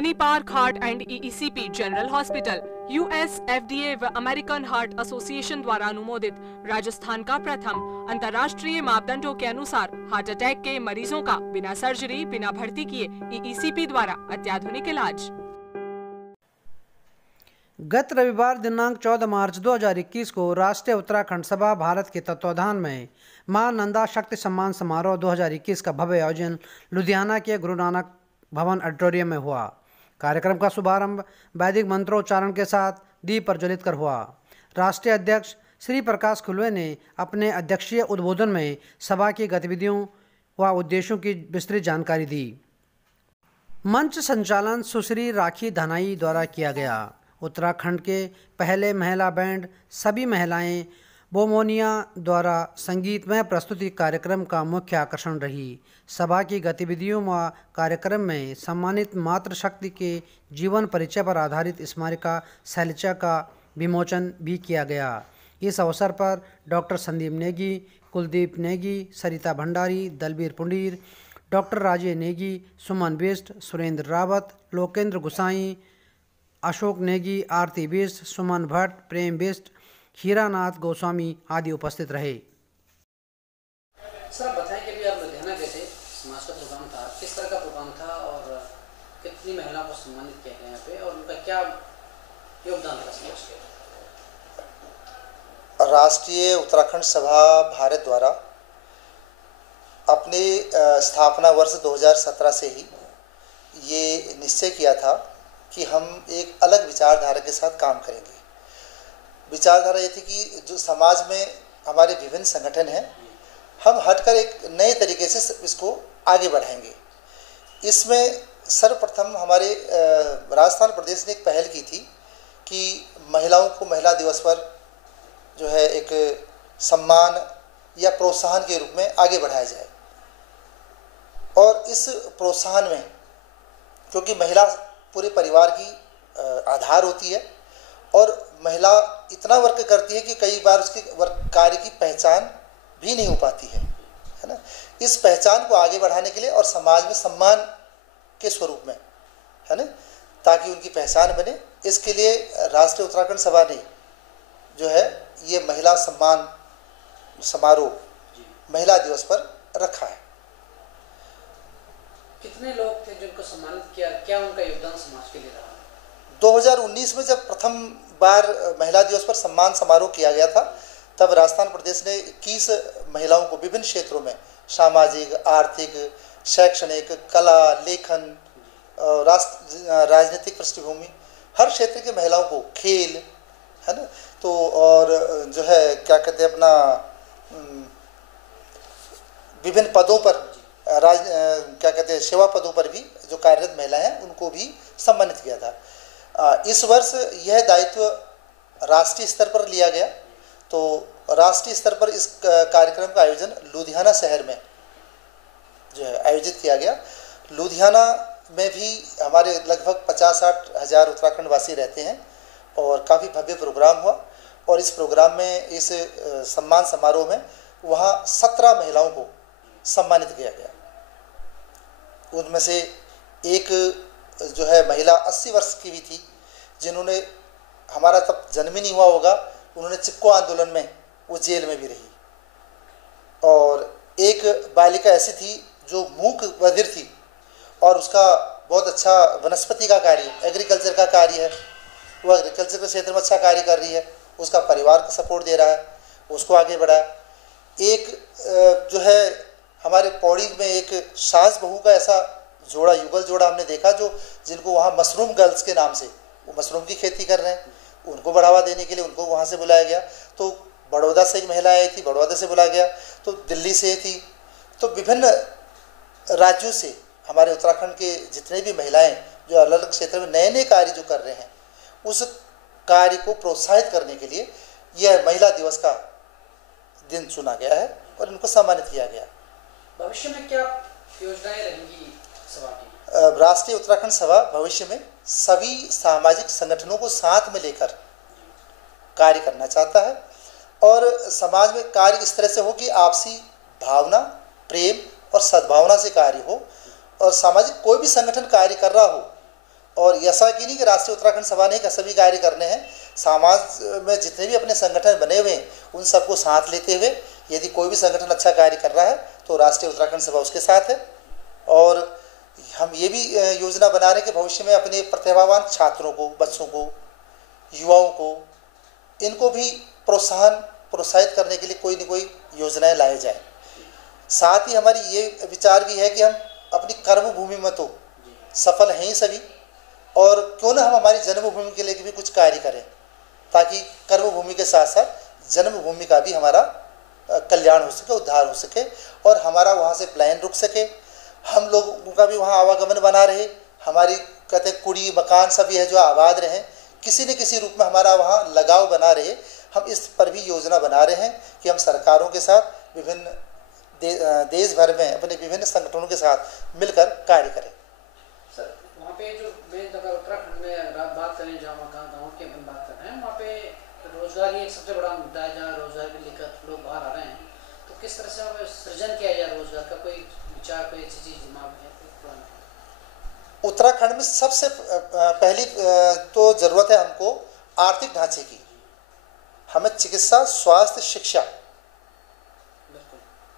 Money park heart and EECP general hospital US FDA व American heart association द्वारा अनुमोदित राजस्थान का प्रथम अंतर्राष्ट्रीय मापदंडों के अनुसार हार्ट अटैक के मरीजों का बिना सर्जरी बिना भर्ती किए ईईसीपी द्वारा अत्याधुनिक इलाज। गत रविवार दिनांक 14 मार्च 2021 को राष्ट्रीय उत्तराखंड सभा भारत के तत्वाधान में मां नंदा शक्ति सम्मान समारोह 2021 का भव्य आयोजन लुधियाना के गुरु नानक भवन ऑडिटोरियम में हुआ। कार्यक्रम का शुभारंभ वैदिक मंत्रोच्चारण के साथ दीप प्रज्वलित कर हुआ। राष्ट्रीय अध्यक्ष श्री प्रकाश खुलवे ने अपने अध्यक्षीय उद्बोधन में सभा की गतिविधियों व उद्देश्यों की विस्तृत जानकारी दी। मंच संचालन सुश्री राखी धनाई द्वारा किया गया। उत्तराखंड के पहले महिला बैंड सभी महिलाएं बोमोनिया द्वारा संगीतमय प्रस्तुति कार्यक्रम का मुख्य आकर्षण रही। सभा की गतिविधियों व कार्यक्रम में सम्मानित मातृशक्ति के जीवन परिचय पर आधारित स्मारिका शैलजा का विमोचन भी किया गया। इस अवसर पर डॉक्टर संदीप नेगी, कुलदीप नेगी, सरिता भंडारी, दलबीर पुंडीर, डॉक्टर राजे नेगी, सुमन बिष्ट, सुरेंद्र रावत, लोकेंद्र गुसाई, अशोक नेगी, आरती बिष्ट, सुमन भट्ट, प्रेम बिष्ट, हीरानाथ गोस्वामी आदि उपस्थित रहे। सर बताएं कि अभी आप लुधियाना गए थे, समाज का प्रोग्राम था, किस तरह का प्रोग्राम था और कितनी महिलाओं को सम्मानित किया गया यहाँ पे और उनका क्या योगदान था समाज के? राष्ट्रीय उत्तराखंड सभा भारत द्वारा अपने स्थापना वर्ष 2017 से ही ये निश्चय किया था कि हम एक अलग विचारधारा के साथ काम करेंगे। विचारधारा ये थी कि जो समाज में हमारे विभिन्न संगठन हैं, हम हटकर एक नए तरीके से इसको आगे बढ़ाएंगे। इसमें सर्वप्रथम हमारे राजस्थान प्रदेश ने एक पहल की थी कि महिलाओं को महिला दिवस पर जो है एक सम्मान या प्रोत्साहन के रूप में आगे बढ़ाया जाए। और इस प्रोत्साहन में, क्योंकि महिला पूरे परिवार की आधार होती है और महिला इतना वर्क करती है कि कई बार उसके वर्क कार्य की पहचान भी नहीं हो पाती है ना। इस पहचान को आगे बढ़ाने के लिए और समाज में सम्मान के स्वरूप में, है ना, ताकि उनकी पहचान बने, इसके लिए राष्ट्रीय उत्तराखंड सभा ने जो है ये महिला सम्मान समारोह महिला दिवस पर रखा है। कितने लोग थे जिनको सम्मानित किया, क्या उनका योगदान समाज के लिए रहा? 2019 में जब प्रथम बार महिला दिवस पर सम्मान समारोह किया गया था, तब राजस्थान प्रदेश ने 21 महिलाओं को विभिन्न क्षेत्रों में सामाजिक, आर्थिक, शैक्षणिक, कला, लेखन, राजनीतिक पृष्ठभूमि, हर क्षेत्र की महिलाओं को, खेल, है ना, तो और जो है क्या कहते हैं अपना विभिन्न पदों पर क्या कहते हैं सेवा पदों पर भी जो कार्यरत महिलाएं हैं उनको भी सम्मानित किया था। इस वर्ष यह दायित्व राष्ट्रीय स्तर पर लिया गया, तो राष्ट्रीय स्तर पर इस कार्यक्रम का आयोजन लुधियाना शहर में जो है आयोजित किया गया। लुधियाना में भी हमारे लगभग 50-60 हज़ार उत्तराखंड वासी रहते हैं और काफ़ी भव्य प्रोग्राम हुआ। और इस प्रोग्राम में, इस सम्मान समारोह में वहाँ 17 महिलाओं को सम्मानित किया गया। उनमें से एक जो है महिला 80 वर्ष की भी थी, जिन्होंने, हमारा तब जन्म ही नहीं हुआ होगा, उन्होंने चिपको आंदोलन में वो जेल में भी रही। और एक बालिका ऐसी थी जो मूक बधिर थी और उसका बहुत अच्छा वनस्पति का कार्य, एग्रीकल्चर का कार्य है, वो एग्रीकल्चर के क्षेत्र में अच्छा कार्य कर रही है, उसका परिवार को सपोर्ट दे रहा है, उसको आगे बढ़ाया। एक जो है हमारे पौड़ी में एक सास बहू का ऐसा जोड़ा, युगल जोड़ा हमने देखा, जो जिनको वहाँ मशरूम गर्ल्स के नाम से वो मशरूम की खेती कर रहे हैं, उनको बढ़ावा देने के लिए उनको वहाँ से बुलाया गया। तो बड़ौदा से एक महिला आई थी, बड़ौदा से बुलाया गया, तो दिल्ली से थी, तो विभिन्न राज्यों से हमारे उत्तराखंड के जितने भी महिलाएं जो अलग अलग क्षेत्र में नए नए कार्य जो कर रहे हैं, उस कार्य को प्रोत्साहित करने के लिए यह महिला दिवस का दिन चुना गया है और इनको सम्मानित किया गया। भविष्य में क्या योजनाएं रहेंगी सभा की? राष्ट्रीय उत्तराखंड सभा भविष्य में सभी सामाजिक संगठनों को साथ में लेकर कार्य करना चाहता है और समाज में कार्य इस तरह से हो कि आपसी भावना, प्रेम और सद्भावना से कार्य हो और सामाजिक कोई भी संगठन कार्य कर रहा हो और ऐसा कि नहीं कि राष्ट्रीय उत्तराखंड सभा ने सभी कार्य करने हैं, समाज में जितने भी अपने संगठन बने हुए हैं उन सबको साथ लेते हुए यदि कोई भी संगठन अच्छा कार्य कर रहा है तो राष्ट्रीय उत्तराखंड सभा उसके साथ है। और हम ये भी योजना बना रहे हैं कि भविष्य में अपने प्रतिभावान छात्रों को, बच्चों को, युवाओं को, इनको भी प्रोत्साहित करने के लिए कोई न कोई योजनाएं लाई जाए। साथ ही हमारी ये विचार भी है कि हम अपनी कर्म भूमि में तो सफल हैं ही सभी, और क्यों ना हम हमारी जन्मभूमि के लिए भी कुछ कार्य करें ताकि कर्म भूमि के साथ साथ जन्मभूमि का भी हमारा कल्याण हो सके, उद्धार हो सके और हमारा वहाँ से पलायन रुक सके, हम लोगों का भी वहाँ आवागमन बना रहे, हमारी कहते कुड़ी मकान सभी है जो आबाद रहें, किसी न किसी रूप में हमारा वहाँ लगाव बना रहे। हम इस पर भी योजना बना रहे हैं कि हम सरकारों के साथ विभिन्न देश भर में अपने विभिन्न संगठनों के साथ मिलकर कार्य करें। सर वहाँ पे जो मैं अगर उत्तराखंड में बात करें, जहाँ गाँव की अपन बात कर रहे हैं, वहाँ पे रोजगार ही एक सबसे बड़ा मुद्दा है जहाँ रोजगार को लेकर लोग बाहर आ रहे हैं। तो किस तरह से हमें सृजन किया जाए रोजगार का, कोई विचार, कोई ऐसी चीज़ दिमाग में है? उत्तराखंड में सबसे पहली तो ज़रूरत है हमको आर्थिक ढांचे की। हमें चिकित्सा, स्वास्थ्य, शिक्षा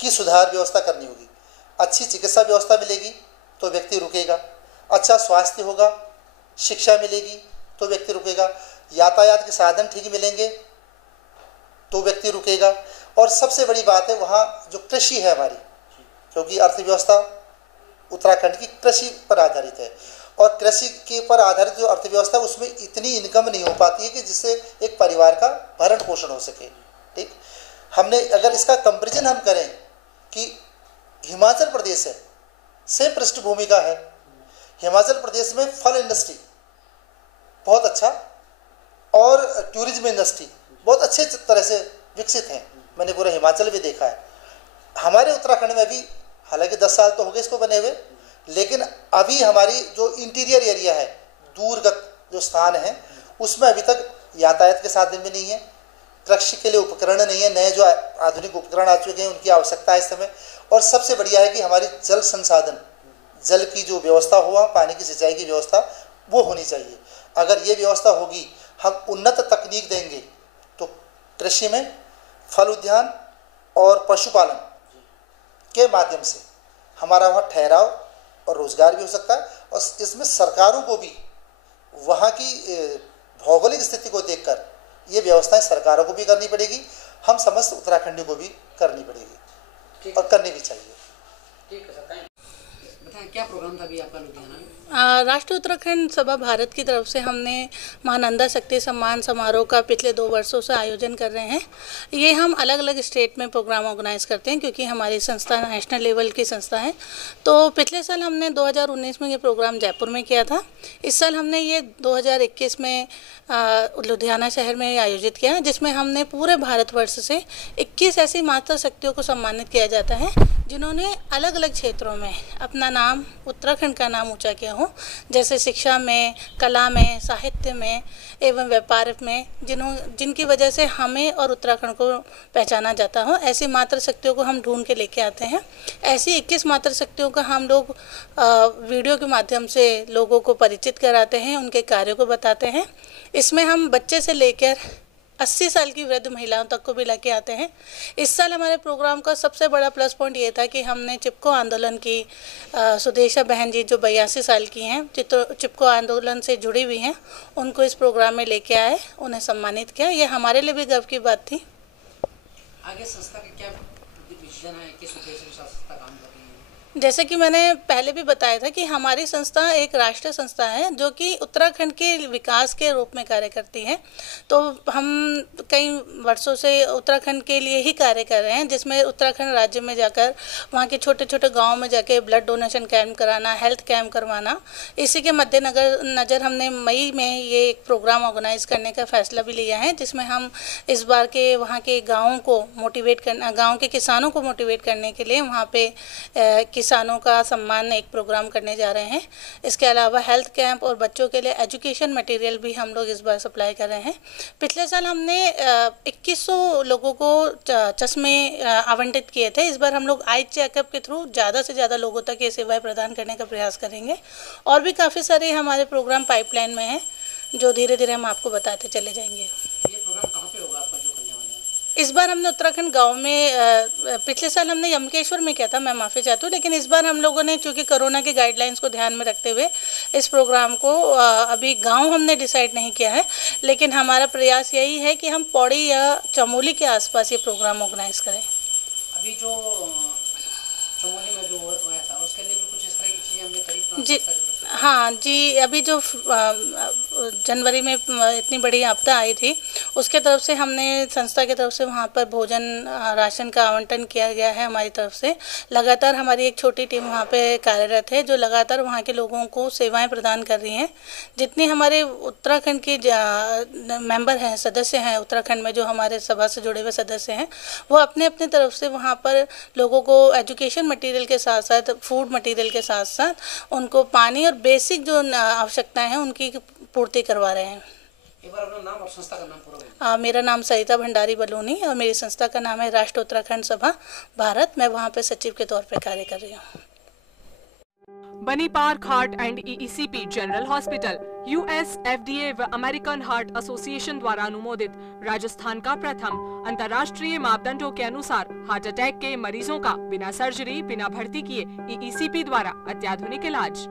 की सुधार व्यवस्था करनी होगी। अच्छी चिकित्सा व्यवस्था मिलेगी तो व्यक्ति रुकेगा, अच्छा स्वास्थ्य होगा, शिक्षा मिलेगी तो व्यक्ति रुकेगा, यातायात के साधन ठीक मिलेंगे तो व्यक्ति रुकेगा, और सबसे बड़ी बात है वहाँ जो कृषि है हमारी, क्योंकि अर्थव्यवस्था उत्तराखंड की कृषि पर आधारित है, और कृषि के पर आधारित जो अर्थव्यवस्था है उसमें इतनी इनकम नहीं हो पाती है कि जिससे एक परिवार का भरण पोषण हो सके। ठीक, हमने अगर इसका कंपैरिजन हम करें कि हिमाचल प्रदेश है, सेम पृष्ठभूमि का है, हिमाचल प्रदेश में फल इंडस्ट्री बहुत अच्छा और टूरिज्म इंडस्ट्री बहुत अच्छे तरह से विकसित हैं, मैंने पूरा हिमाचल भी देखा है। हमारे उत्तराखंड में भी हालांकि 10 साल तो हो गए इसको बने हुए, लेकिन अभी हमारी जो इंटीरियर एरिया है, दूरगत जो स्थान है, उसमें अभी तक यातायात के साधन भी नहीं है, कृषि के लिए उपकरण नहीं है, नए जो आधुनिक उपकरण आ चुके हैं उनकी आवश्यकता है इस समय, और सबसे बढ़िया है कि हमारी जल संसाधन, जल की जो व्यवस्था हुआ, पानी की सिंचाई की व्यवस्था वो होनी चाहिए। अगर ये व्यवस्था होगी, हम उन्नत तकनीक देंगे तो कृषि में, फल उद्यान और पशुपालन के माध्यम से हमारा वहाँ ठहराव और रोजगार भी हो सकता है, और इसमें सरकारों को भी वहाँ की भौगोलिक स्थिति को देखकर ये व्यवस्थाएं सरकारों को भी करनी पड़ेगी, हम समस्त उत्तराखंडी को भी करनी पड़ेगी और करनी भी चाहिए। ठीक है सर, बताएं क्या प्रोग्राम था अभी आपका लुधियाना में? राष्ट्रीय उत्तराखंड सभा भारत की तरफ से हमने महानंदा शक्ति सम्मान समारोह का पिछले 2 वर्षों से आयोजन कर रहे हैं। ये हम अलग अलग स्टेट में प्रोग्राम ऑर्गेनाइज करते हैं क्योंकि हमारी संस्था नेशनल लेवल की संस्था है। तो पिछले साल हमने 2019 में ये प्रोग्राम जयपुर में किया था। इस साल हमने ये 2021 में लुधियाना शहर में आयोजित किया, जिसमें हमने पूरे भारतवर्ष से 21 ऐसी मातृ शक्तियों को सम्मानित किया जाता है जिन्होंने अलग अलग क्षेत्रों में अपना नाम, उत्तराखंड का नाम ऊंचा किया हो, जैसे शिक्षा में, कला में, साहित्य में एवं व्यापार में, जिनकी वजह से हमें और उत्तराखंड को पहचाना जाता हो। ऐसी मातृ शक्तियों को हम ढूंढ के लेके आते हैं। ऐसी 21 मातृ शक्तियों का हम लोग वीडियो के माध्यम से लोगों को परिचित कराते हैं, उनके कार्यों को बताते हैं। इसमें हम बच्चे से लेकर 80 साल की वृद्ध महिलाओं तक को भी लेके आते हैं। इस साल हमारे प्रोग्राम का सबसे बड़ा प्लस पॉइंट ये था कि हमने चिपको आंदोलन की सुदेशा बहन जी जो 82 साल की हैं, चिपको आंदोलन से जुड़ी हुई हैं, उनको इस प्रोग्राम में लेके आए, उन्हें सम्मानित किया। ये हमारे लिए भी गर्व की बात थी। आगे संस्था का क्या विजन है, किस उद्देश्य से संस्था काम कर रही है? जैसे कि मैंने पहले भी बताया था कि हमारी संस्था एक राष्ट्रीय संस्था है जो कि उत्तराखंड के विकास के रूप में कार्य करती है। तो हम कई वर्षों से उत्तराखंड के लिए ही कार्य कर रहे हैं, जिसमें उत्तराखंड राज्य में जाकर वहाँ के छोटे गाँव में जाकर ब्लड डोनेशन कैंप कराना, हेल्थ कैंप करवाना। इसी के मद्देनजर हमने मई में ये एक प्रोग्राम ऑर्गेनाइज करने का फैसला भी लिया है, जिसमें हम इस बार के वहाँ के गाँवों को मोटिवेट करना, गाँव के किसानों को मोटिवेट करने के लिए वहाँ पे किसानों का सम्मान एक प्रोग्राम करने जा रहे हैं। इसके अलावा हेल्थ कैंप और बच्चों के लिए एजुकेशन मटेरियल भी हम लोग इस बार सप्लाई कर रहे हैं। पिछले साल हमने 2100 लोगों को चश्मे आवंटित किए थे। इस बार हम लोग आई चेकअप के थ्रू ज़्यादा से ज़्यादा लोगों तक ये सेवाएं प्रदान करने का प्रयास करेंगे। और भी काफ़ी सारे हमारे प्रोग्राम पाइपलाइन में हैं जो धीरे धीरे हम आपको बताते चले जाएंगे। ये प्रोग्राम कहाँ पे होगा आपका जो करने वाले हैं? इस बार हमने उत्तराखंड गांव में, पिछले साल हमने यमकेश्वर में किया था, मैं माफ़ी चाहती हूँ, लेकिन इस बार हम लोगों ने चूँकि कोरोना के गाइडलाइंस को ध्यान में रखते हुए इस प्रोग्राम को अभी गांव हमने डिसाइड नहीं किया है, लेकिन हमारा प्रयास यही है कि हम पौड़ी या चमोली के आसपास ये प्रोग्राम ऑर्गेनाइज करें। अभी जो चमोली में जो हुआ था उसके लिए भी कुछ इस तरह की चीज़ें हमने करीब जी हाँ जी, अभी जो जनवरी में इतनी बड़ी आपदा आई थी उसके तरफ से हमने संस्था की तरफ से वहाँ पर भोजन राशन का आवंटन किया गया है। हमारी तरफ से लगातार हमारी एक छोटी टीम वहाँ पे कार्यरत है जो लगातार वहाँ के लोगों को सेवाएं प्रदान कर रही हैं। जितने हमारे उत्तराखंड के मेंबर हैं, सदस्य हैं उत्तराखंड में, जो हमारे सभा से जुड़े हुए सदस्य हैं, वो अपने अपने तरफ से वहाँ पर लोगों को एजुकेशन मटेरियल के साथ साथ फूड मटेरियल के साथ साथ उनको पानी और बेसिक जो आवश्यकताएं हैं उनकी पूर्ति करवा रहे हैं। एक बार अपना नाम और संस्था का नाम पूरा बताइए। मेरा नाम सरिता भंडारी बलूनी और मेरी संस्था का नाम है राष्ट्र उत्तराखंड सभा भारत। मैं वहाँ पे सचिव के तौर पे कार्य कर रही हूँ। बनी park heart and EECP general hospital US FDA व अमेरिकन हार्ट एसोसिएशन द्वारा अनुमोदित राजस्थान का प्रथम अंतर्राष्ट्रीय मापदंडों के अनुसार हार्ट अटैक के मरीजों का बिना सर्जरी, बिना भर्ती किए EECP द्वारा अत्याधुनिक इलाज।